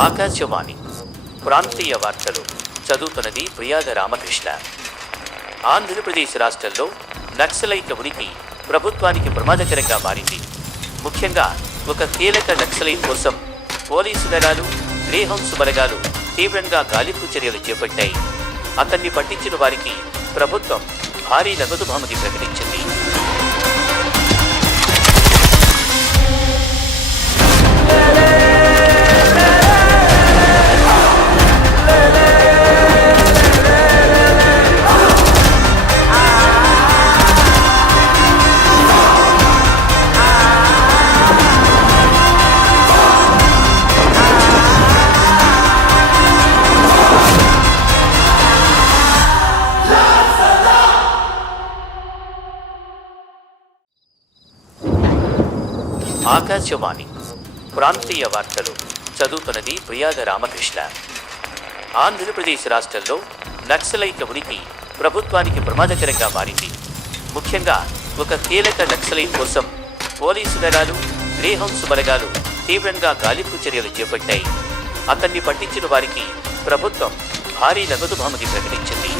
ఆకాశవాణి ప్రాంతీయ వార్తలు చదువుతున్నది ప్రియాద రామకృష్ణ. ఆంధ్రప్రదేశ్ రాష్ట్రంలో నక్సలైట్ల ఉనికి ప్రభుత్వానికి ప్రమాదకరంగా మారింది. ముఖ్యంగా ఒక కీలక నక్సలైట్ కోసం పోలీసు దళాలు, గ్రేహౌండ్స్ బలగాలు తీవ్రంగా గాలింపు చర్యలు చేపట్టాయి. అతన్ని పట్టించిన వారికి ప్రభుత్వం భారీ నగదు బహుమతి ప్రకటించింది. ఆకాశవాణి ప్రాంతీయ వార్తలు చదువుతున్నది ప్రియాద రామకృష్ణ. ఆంధ్రప్రదేశ్ రాష్ట్రంలో నక్సలైట్ల ఉనికి ప్రభుత్వానికి ప్రమాదకరంగా మారింది. ముఖ్యంగా ఒక కీలక నక్సలైట్ కోసం పోలీసు దళాలు, గ్రేహౌండ్స్ బలగాలు తీవ్రంగా గాలింపు చర్యలు చేపట్టాయి. అతన్ని పట్టించిన వారికి ప్రభుత్వం భారీ నగదు బహుమతి ప్రకటించింది.